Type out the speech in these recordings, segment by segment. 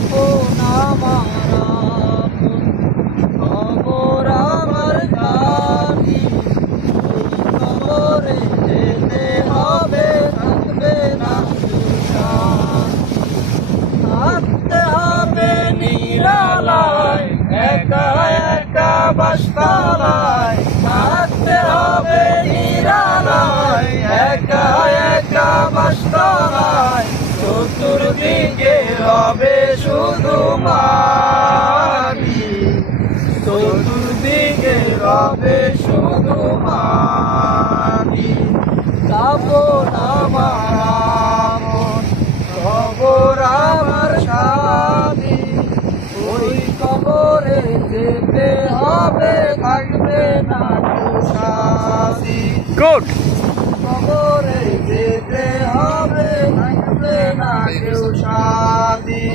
আপন আমার আপন, কবর আমার খালি। কবরে যেতে হবে, থাকবে না শান্তি। থাকতে হবে নিরালায়, একা একা বাসতলায়। থাকতে হবে নিরালায়, একা একা বাসতলায়। চতুর্দিকে রবে শুধু মাটি, চতুর্দিকে রবে শুধু মাটি। কাপড় আমার আপন, কবর আমার সাথী। ওই কবরে যেতে হবে, থাকবে না কেউ সাথী। গুড। কবরে যেতে হবে, থাকবে না কেউ সাথী।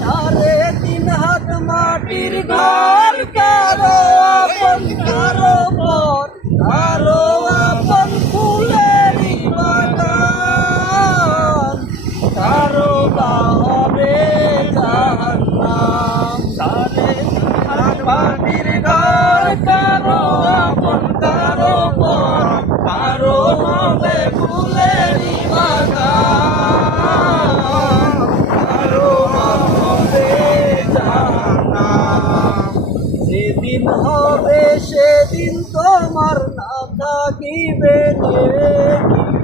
3.5 হাত মাটির ঘর, কারো আপন কারো পর, কারো আপন ফুলেরই বাগান, কারো বা হবে জাহান্নাম। 3.5 হাত মাটির ঘর, কারো আপন কারো পর, কারো হবে ফুলেরই বাগান, কারো হবে জাহান্নাম। যেদিন হবে সেদিন তোমার না থাকিবে নেকি,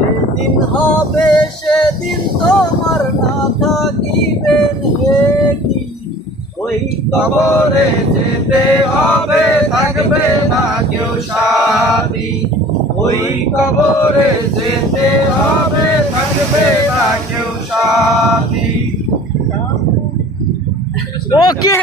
যেদিন হবে সেদিন তোমার না থাকিবে নেকি। ওই কবরে যেতে হবে, থাকবে না কেউ সাথী। ওই কবরে যেতে হবে, থাকবে না কেউ সাথী। ওকে।